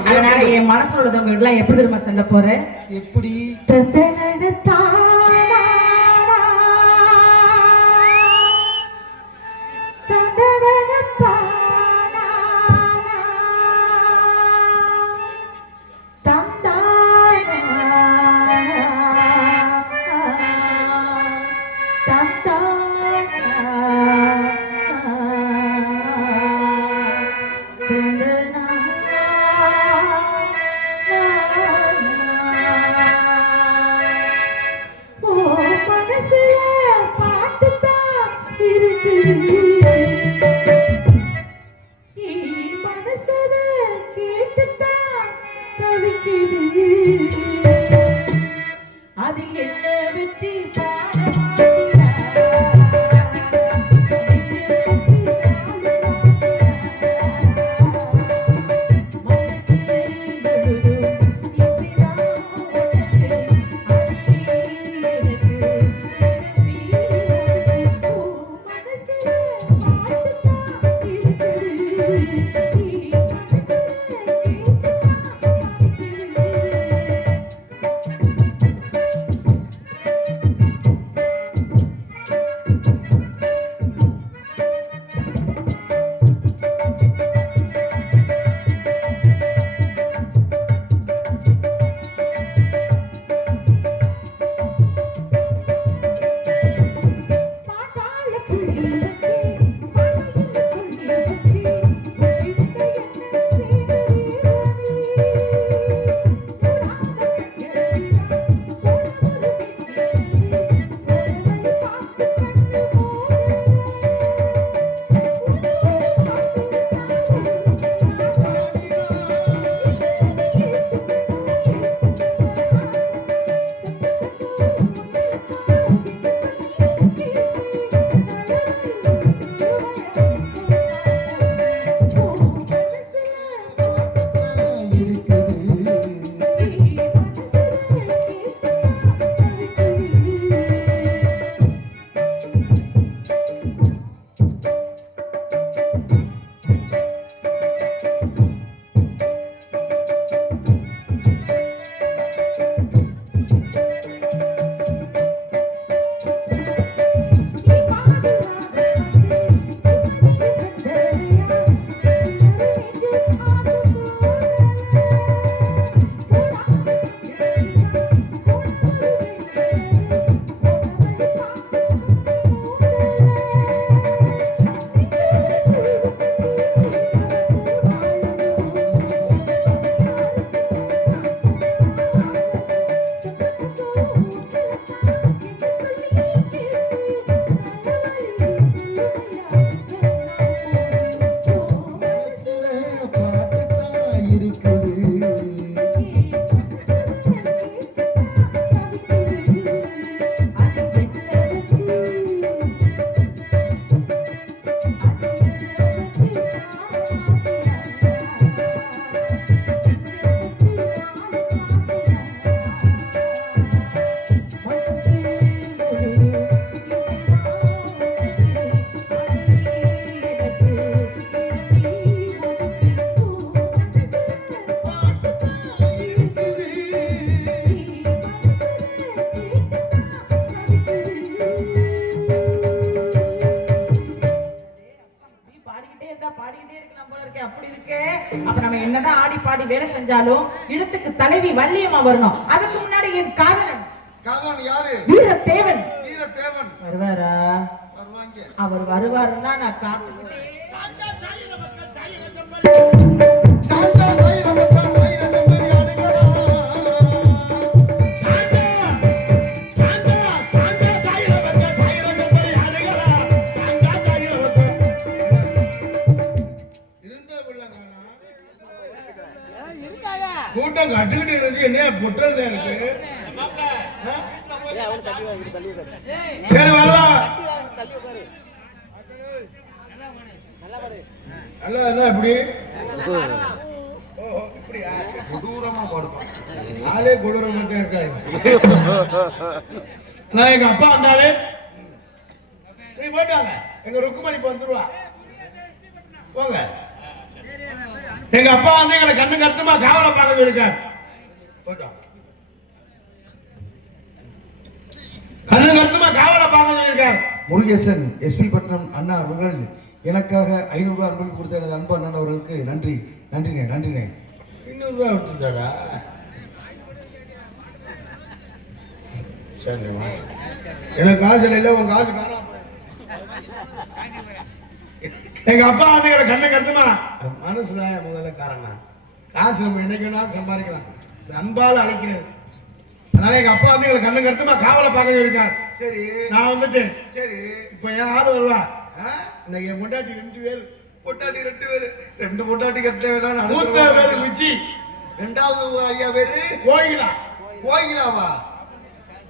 அதனால என் மனசுல உள்ளவங்க எல்லாம் எப்படி தெரியுமா சொல்ல போறேன் எப்படி? வச்சு பாட செஞ்சாலும் இடத்துக்கு தலைவி வள்ளியம்மா வரணும். அதுக்கு முன்னாடி என் காதலன். காதலன் யாரு? வீரத்தேவன். வீரதேவன் வருவாரா? வருவாங்க. அவர் வருவாருன்னா நான் காத்துக்கிட்டே நல்லா என்ன இப்படி கொடூரமா பாடுவான். ஆளே கொடூரம் இருக்காரு. நான் எங்க அப்பா வந்தாரு. நீ போயிட்டாங்க எங்க ருக்குமணி வந்துருவா. போங்க. எங்க அப்பா வந்து எங்களை கண்ணு கட்டுமா காவலை பார்க்க சொல்லிருக்கார் போயிட்டோம். கண்ணு கட்டுமா காவலை பார்க்க சொல்லிருக்கார் முருகேசன் எஸ்பி பட்னம் அண்ணா அவர்கள் எனக்காக ஐநூறு ரூபாய் அன்பளிப்பு கொடுத்த எனது அன்பு அண்ணன் அவர்களுக்கு நன்றி நன்றிண்ணே நன்றிண்ணே ரூபா விட்டுருந்தாடா சரி வா. எனக்கு காசு இல்லை உன் காசு காணாம. எங்க அப்பா வந்து எங்களை கண்ணு மனசுதான் என் முதல்ல காரணம் காசு நம்ம என்னைக்கு வேணாலும் சம்பாதிக்கலாம். இந்த அன்பால அழைக்கிறது. அதனால எங்க அப்பா வந்து எங்களை கண்ணு கட்டுமா? காவலை பார்க்க இருக்கார் சரி. நான் வந்துட்டு சரி. இப்ப என் ஆள் வருவா? இன்னைக்கு என் முண்டாட்டி ரெண்டு பேர். பொட்டாட்டி ரெண்டு பேரு. ரெண்டு பொட்டாட்டி கட்ட மூத்த பேரு வேணாம் மிச்சி. ரெண்டாவது ஐயா பேரு? கோயிலா கோயிலாவா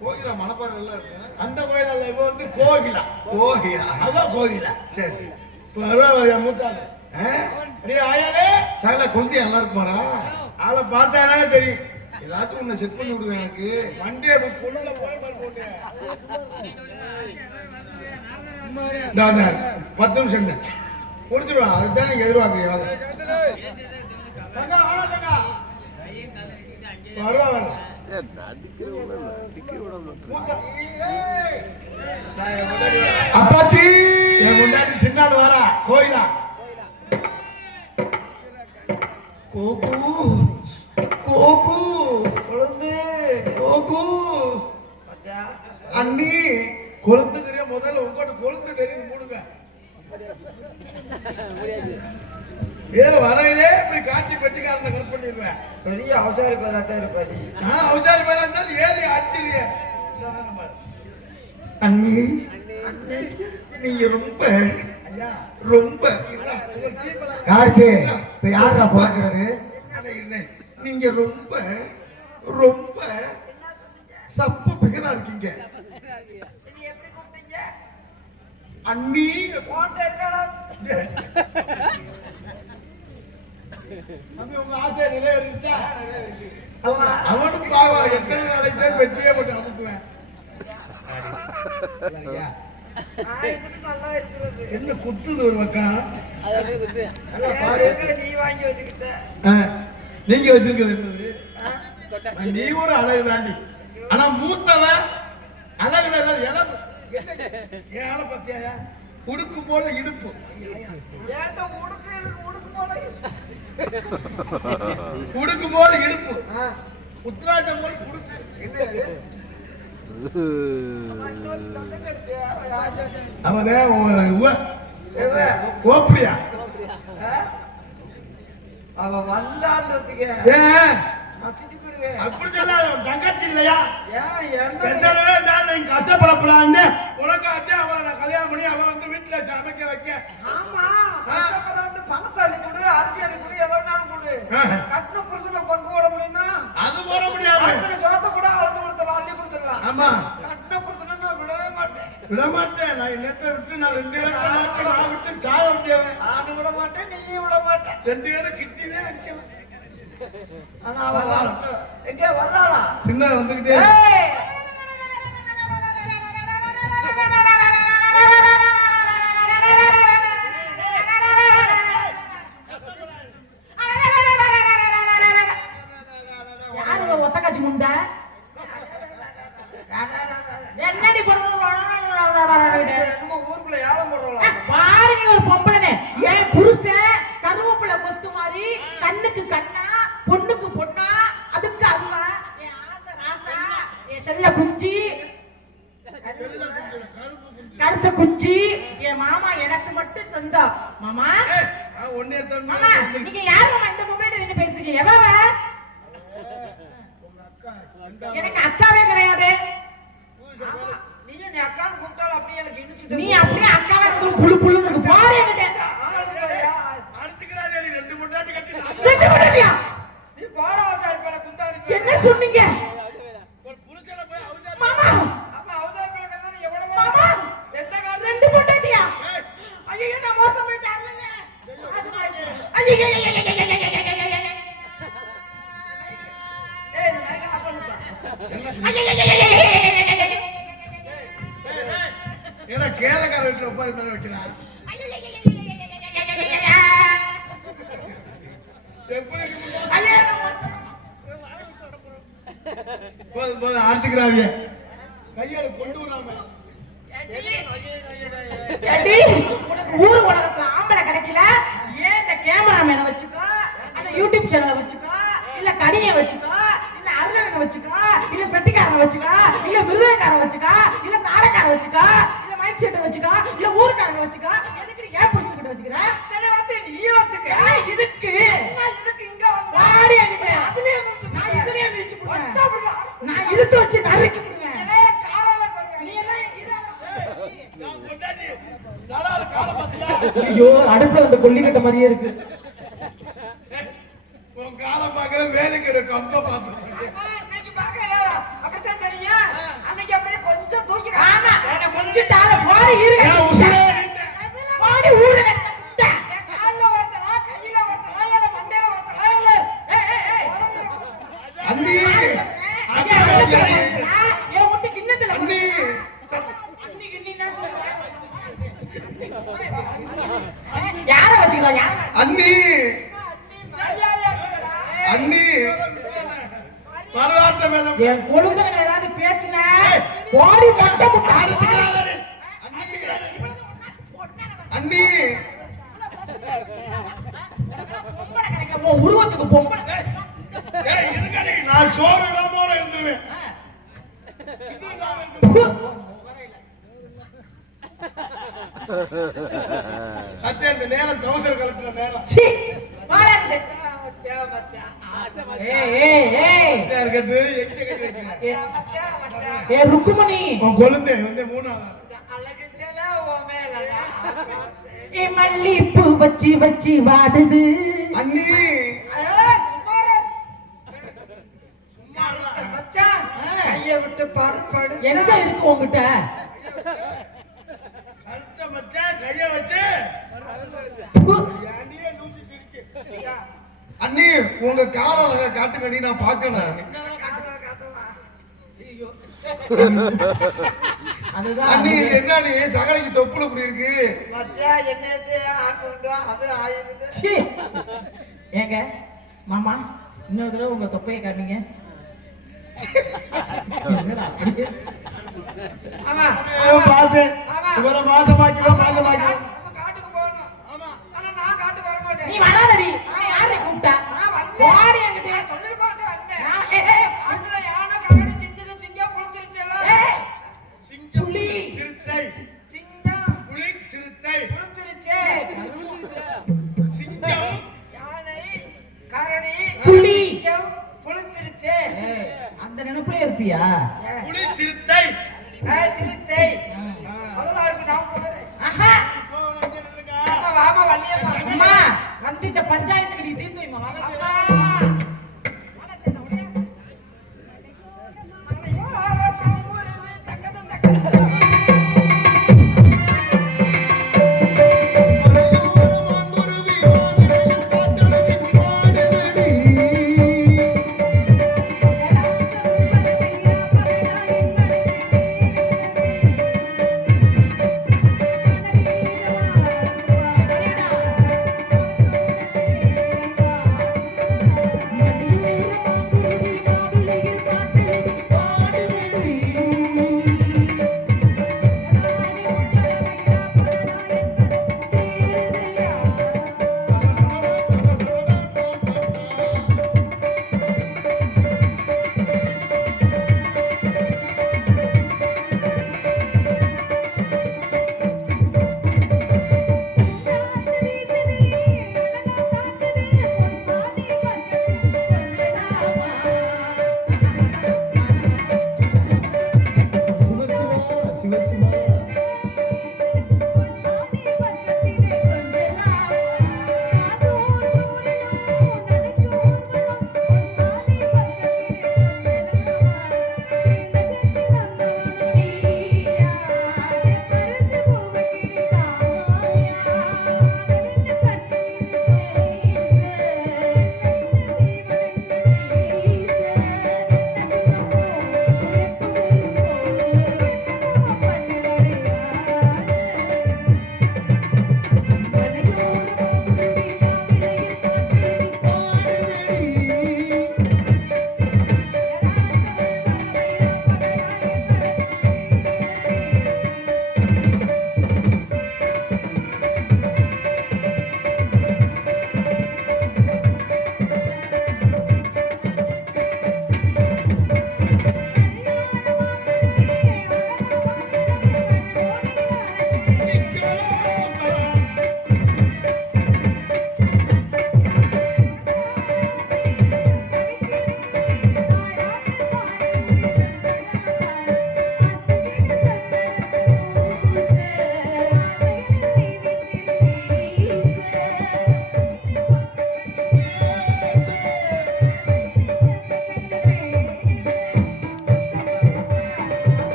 கோயிலா மணப்பாறை எல்லாம் இருக்கு? அந்த கோயில் அல்ல இப்ப வந்து கோகிலா. கோகிலா. அதான் கோகிலா. சரி சரி. சகல கொந்தி நல்லா இருக்குமாடா? ஆளை பார்த்தாலே தெரியும். ஏதாச்சும் ஒண்ணு செட் பண்ணி விடுவேன் எனக்கு. வண்டியை பத்து நிமிஷம் தான். அதுதான் நீங்க எதிர்பார்க்குறீங்க அப்பாச்சி என் முன்னாடி வாரா கோயிலா? கோகு கோகு குழந்தை கோகு அண்ணி கொழுந்து தெரியும் முதல்ல உங்கள்கிட்ட கொழுந்து தெரியும் மூடுங்க. ஏ வரையிலே இப்படி காட்டி பெட்டிக்காரனை கட் பண்ணிடுவேன். பெரிய அவசாரி பேரா தான் இருப்பாரு நான் அவசாரி மேல இருந்தாலும் ஏறி அடிச்சிருங்க அண்ணி நீங்க ரொம்ப ரொம்ப யாருக்கு? இப்ப யாரா பாக்குறது நீங்க ரொம்ப ரொம்ப சப்ப பிகரா இருக்கீங்க எப்படி கூப்பிட்டீங்க அண்ணி. போட்ட என்னடா? தம்பி, உங்க ஆசை நிறைவேறிச்சா அவனும் பாவா எத்தனை நாளைக்கு வெற்றியே போட்டு இருக்கிறது. என்ன குத்துது ஒரு பக்கம்? நீங்க வச்சிருக்கிறது என்னது? நீ ஒரு அழகு தாண்டி ஆனா மூத்தவன் அழகுல இளம் ஆளை பத்தியா உடுக்கு போல இடுப்பு. உடுக்கு போல இடுப்பு? உத்ராஜம் போல உடுக்கு? அவன் வந்தான்றதுக்கு. அப்படி சொல்லாத தங்கச்சி இல்லையா? எத்தனை நான் நீங்க கஷ்டப்படப்படான்னு உனக்காத்தே அவளை நான் கல்யாணம் பண்ணி அவன் வந்து வீட்டுல சமைக்க வைக்க. ஆமா கஷ்டப்படுறான்னு பணத்தை அள்ளி கொடு அரிசி அள்ளி கொடு எதோ நாளும் கொடு. கட்டின புருஷனை பங்கு போட முடியுமா? அது போட முடியாது. சோத்த கூட அளந்து கொடுத்துடலாம் அள்ளி கொடுத்துடலாம். ஆமா. கட்டின புருஷனை நான் விடவே மாட்டேன். விட மாட்டேன் நான் என்னத்தை விட்டு நான் ரெண்டு பேரும் விட்டு சாய முடியாது. விட மாட்டேன் நீயும் விட மாட்டேன். ரெண்டு பேரும் கிட்டினே வைக்கலாம். எங்க வர்றாளா? சின்ன வந்துகிட்டே நீ அப்படியே அக்காவை புழு புழுன்னு இருக்கு. பாரு என்கிட்ட. யூடியூப் சேனலை வச்சுக்கோ இல்ல கனியை வச்சுக்கோ இல்ல அருளனை வச்சுக்கோ இல்ல பெட்டிக்காரனை வச்சுக்கோ இல்ல மிருதக்காரன் வச்சுக்கோ இல்ல தாளக்காரன் வச்சுக்கோ இல்ல மைக் செட்டை வச்சுக்கோ இல்ல ஊருக்காரங்க வச்சுக்கோ. எதுக்கு நீ ஏன் புடிச்சுக்கிட்டு வச்சுக்கிற? இத்தனை வந்து நீ வச்சுக்க. இதுக்கு. நான் இதுக்கு இங்க வந்தா. வாடி என்கிட்ட. அதுலயே நான் இதுலயே மிதிச்சு. நான் இழுத்து வச்சு நறுக்கி விடுவேன். நீ எல்லாம் ஐயோ அடுப்புல வந்து கொல்லிக்கிட்ட மாதிரியே இருக்கு. உன் காலை பார்க்கற வேலைக்கு தெரியும். அன்னைக்கு அப்படியே கொஞ்சம் தூக்கி ஆமா என்ன கொஞ்சிட்டால போடி இரு ஏன் உசுரே இல்லை? போடி ஊரு கட்ட முட்டை. என் கால்ல ஒருத்தரா, கையில ஒருத்தரா, இல்ல மண்டையில ஒருத்தரா, இல்ல ஏய், ஏய், ஏய். உடம்புல ஒருத்தரா. அண்ணி ஐயா, வெள்ளத்துல போச்சுனா, என் வீட்டு கிண்ணத்துல அண்ணி அண்ணி கிண்ணினா யார வச்சுக்கிறோம் யார அண்ணி நீ மரியாதையா இருக்கடா. அண்ணி வரலாற்ற மேதம் என் கொழுந்தன ஏதாவது பேசின போடி மொட்டை முட்டை அடிச்சுக்கிறாதடி. அண்ணி பொம்பளை கிடைக்க உன் உருவத்துக்கு பொம்பளை ஏய், இருக்கடி, நான் சோறு இல்லாமோட இருந்துருவேன் சத்தியம் இந்த நேரம் தவசர் கலப்புற நேரம் சீ, வாடா இங்கிட்டு. மச்சான், மச்சான். ஏய், ஏய், ஏய். சத்தியம் இருக்கிறது எங்க கை வைக்கிறேன் ஏ- மச்சான், மச்சான். ஏ ருக்குமணி உன் கொழுந்தை வந்து மூணாவது அழகு சில உன் மேலதான். ஏ மல்லிப்பூ வச்சு வச்சு வாடுது. அண்ணி. கையை விட்டு பாரு, படுக்க. எங்க இருக்கு உங்ககிட்ட கருத்த மச்சான் கைய வச்சு. அண்ணி உங்க கால அழகா காட்டுங்கடி நான். அதுதான் அண்ணி இது என்னடி? சகலைக்கு தொப்புல இப்படி இருக்கு. ஏங்க மாமா இன்னொரு தடவை உங்க தொப்பையை பார்த்தேன் ஆமா. இவரை வர மாட்டேன். நீ வராதடி. யாரை கூப்பிட்டா?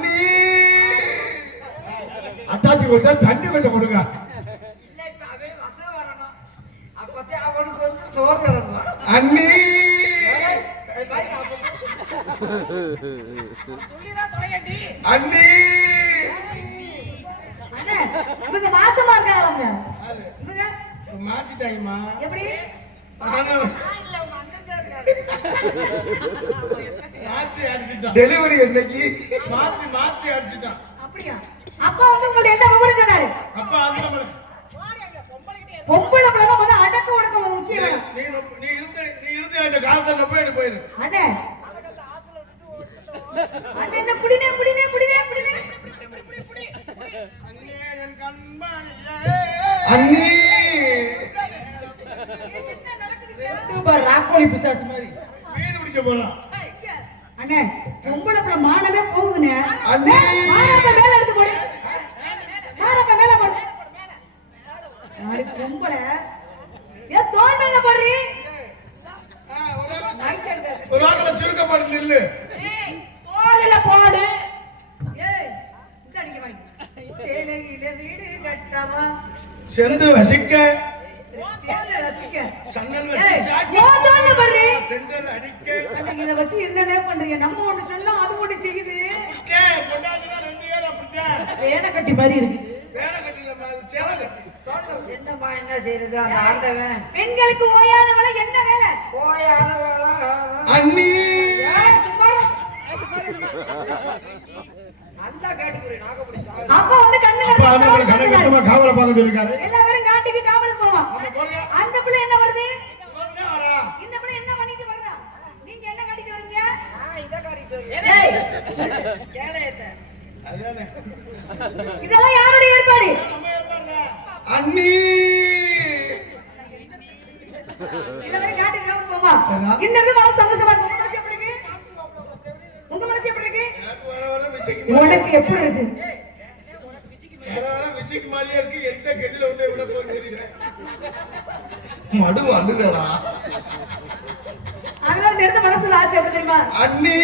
அண்ணி அத்தாச்சி கொஞ்சம் தண்ணி கொஞ்சம் கொடுங்க. அண்ணி அண்ணி இவங்க மாசமா இருக்காங்க இவங்க? மாத்திட்டாங்கம்மா எப்படி? இல்ல உங்க அண்ணன் தான் இருக்காரு. மாத்தி அடிச்சிட்டான் டெலிவரி என்னைக்கு? மாத்தி மாத்தி அடிச்சிட்டான் அப்படியா? அப்பா வந்து உங்கள்ட்ட என்ன விவரம் சொன்னாரு? அப்ப அது நம்ம பொம்பளை பிள்ளை வந்து அடக்க முக்கியம் வேணும் நீ நீ இருந்து நீ இருந்து என் காலத்துல போயிட்டு போயிரு அண்ணே. அண்ணே என்ன குடினே குடினே குடினே குடினே அண்ணே என் கண்மணியே. அண்ணி. என்ன நடக்குது? ராக்கோலி பிசாசு மாதிரி. மீன் பிடிக்க போறான். அண்ணே பொம்பளை பிள்ளை மானமே போகுதுண்ணே அண்ணே. மானத்தை மேல எடுத்து போடு மானத்தை மேல போடு நாளை பொம்பளை ஏன் தோல் மேல போடுறீ ஆ, ஒரு ஆளு- ஒரு ஆளுல சுருக்கப்பட்டு நில்லு சோழில போடு ஏய் இந்த அடிக்க வாங்கி சேலையில வீடு கட்டவா செந்து வசிக்க சேலை ரசிக்க சன்னல் ஏய், வச்சு சாக்கி உன் தோல்ல போடுறீ தென்றல் அடிக்க நீங்க இதை வச்சு என்னென்ன பண்றீங்க நம்ம ஒண்ணு சொன்னா அது ஒண்ணு செய்யுது கே, பொண்டாட்டிதான் ரெண்டு பேரும் அப்படித்தான் வேலை கட்டி மாதிரி இருக்குது வேலை கட்டி நம்ம அது சேலை கட்டி தோட்டத்தில் என்னம்மா என்ன செய்யறது அந்த ஆண்டவன் பெண்களுக்கு ஓயாத வேலை என்ன வேலை போயாத வேலை அண்ணி நல்லா கேட்டுக்கிறேன் நாகப்படி சாவு அப்பா வந்து கண்ணு அப்ப அது நம்மள கண்ணை கட்டமா காவல பார்க்க சொல்லிருக்காரு எல்லா பேரும் காட்டுக்கு காவலுக்கு போவோம்? அந்த பிள்ளை என்ன வருது? இந்த பிள்ளை என்ன பண்ணிட்டு வருதா நீங்க என்ன கட்டிட்டு வரீங்க நான் இதை காட்டிட்டு அதுதானே. இதெல்லாம் யாருடைய ஏற்பாடு. அண்ணி. எல்லா பேரும் காட்டுக்கு காவலுக்கு போவோம். இந்த இது மனசு சந்தோஷமா இருக்கு. உங்க மனசு எப்படி இருக்கு? உங்க மனசு எப்படி இருக்கு எனக்கு வர வர விஜய்க்கு மாதிரி- உனக்கு எப்படி இருக்கு வர வர விஜய்க்கு மாதிரியே இருக்கு எந்த கதியில உண்டே விட போகுது தெரியல மடு அழுதடா அதனால இந்த இடத்து மனசுல ஆசை எப்படி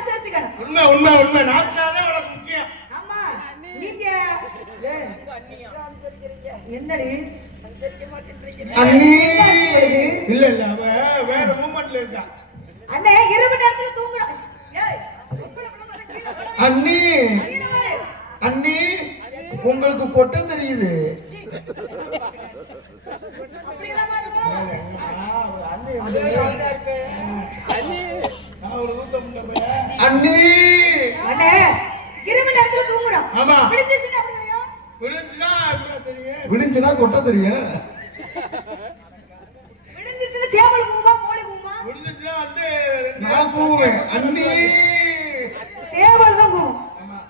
மட்டும் அனுசரிச்சுக்கணும் உண்மை உண்மை உண்மை. நாட்டுனாதான் உனக்கு முக்கியம். ஆமா. நீங்க என்னடி? அண்ணி? இல்ல இல்ல அவ வேற மூமெண்ட்ல இருக்கா. அண்ணே இரவு நேரத்துல தூங்குறோம் அண்ணி. அண்ணி உங்களுக்கு கொட்ட தெரியுது. அப்படியெல்லாமா இருக்கும்? நான் ஒரு ஊத்தம் உண்ட பையன். அண்ணி. அண்ணே இரவு நேரத்துல தூங்குறோம் ஆமா. விழுந்துச்சுன்னா அப்படி தெரியும்? விழுந்துச்சுன்னா இப்படிதான் தெரியும். விடிஞ்சுனா கொட்ட தெரியும். விழுந்துச்சுன்னா சேவல் கூமா கோழி கூமா விழுந்துச்சுன்னா வந்து நான் கூவேன் அண்ணி. சேவல் தான் கூவும்.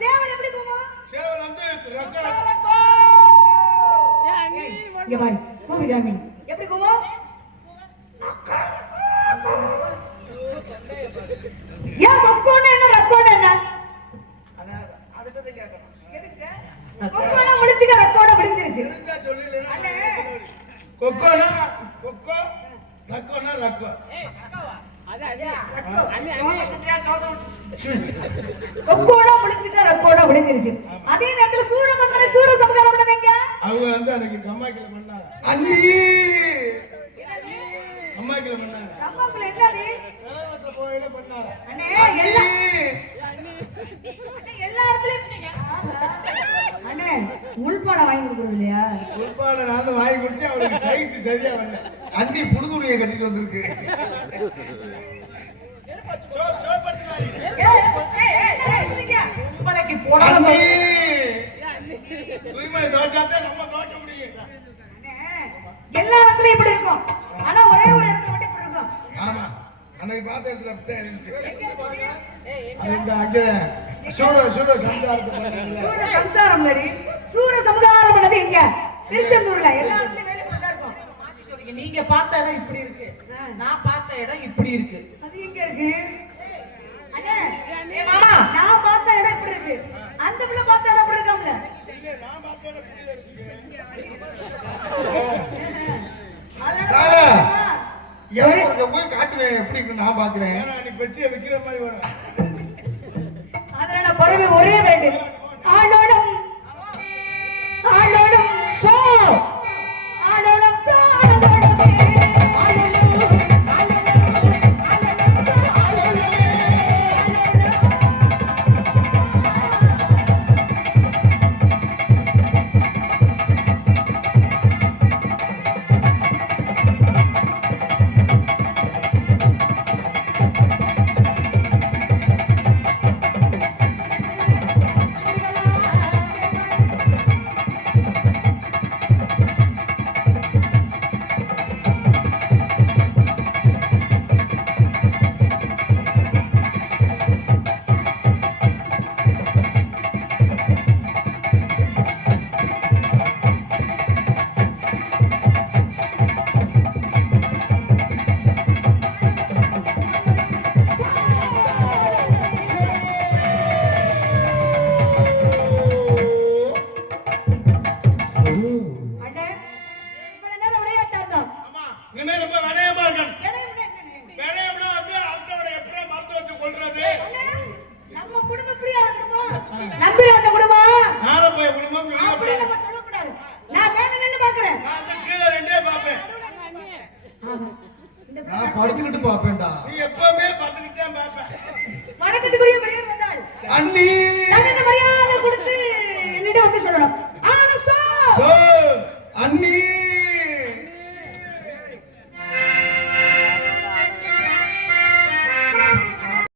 சேவல் எப்படி கூவும்? சேவல் வந்து ரெக்கடை இங்க பாரு. கூவிடாமி எப்படி கூவும்? ஏன் கொக்கோன்னு என்ன ரக்கோன்னு என்ன? கொக்கோனா முடிச்சுக்க ரக்கோட முடிஞ்சிருச்சு. கொக்கோனா கொக்கோ ரக்கோனா ரக்கோ. கொக்கோட முடிச்சுக்க ரக்கோட முடிஞ்சிருச்சு அதே நேரத்துல சூரமங்கல சூர சமகாரம் பண்ணதீங்க அவங்க வந்து அன்னைக்கு கம்மாய்க்கில பண்ணாங்க. அண்ணி கம்மாய்க்கில பண்ணாங்க. அம்மாக்குள்ள என்னது? அண்ணே எல்லா இடத்துலயும். அண்ணே. முள்பாடம் வாங்கி கொடுக்குறது இல்லையா? உட்பாட நானும் வாங்கி கொடுத்து அவளுக்கு சைஸ் சரியா வரல. அண்ணி புடுதுணியை கட்டிட்டு வந்திருக்கு. உங்களுக்கு போடாத நம்ம துவைக்க முடியும். அண்ணே, எல்லா இடத்துலயும் இப்படி இருக்கும். ஆனா ஒரே ஒரு இடத்துல மட்டும் இப்படி இருக்கும். ஆமா. அன்னைக்கு பார்த்த இடத்துல அப்படித்தான் இருந்துச்சு. எங்க இருந்துச்சு? அது இந்த அங்கே சூட சூட சம்சாரத்தை சூர சம்சாரம் நடி சூர சமுதாரம் பண்ணது இங்க? திருச்செந்தூர்ல. எல்லா இடத்துலயும் வேலை தான் இருக்கும். சொல்றீங்க. நீங்க பார்த்த இடம் இப்படி இருக்கு. நான் பார்த்த இடம் இப்படி இருக்கு. அது எங்க இருக்கு? அண்ணே ஏ மாமா. நான் பார்த்த இடம் இப்படி இருக்கு. அந்த பிள்ளை பார்த்த இடம் இப்படி இருக்காம்ல நான் எனக்கு அங்க போய் காட்டுவேன். எப்படி நான் பாக்குறேன் ஏன்னா நீ பெட்டியை விக்கிற மாதிரி வரும் அதனால பறவை ஒரே வேண்டும்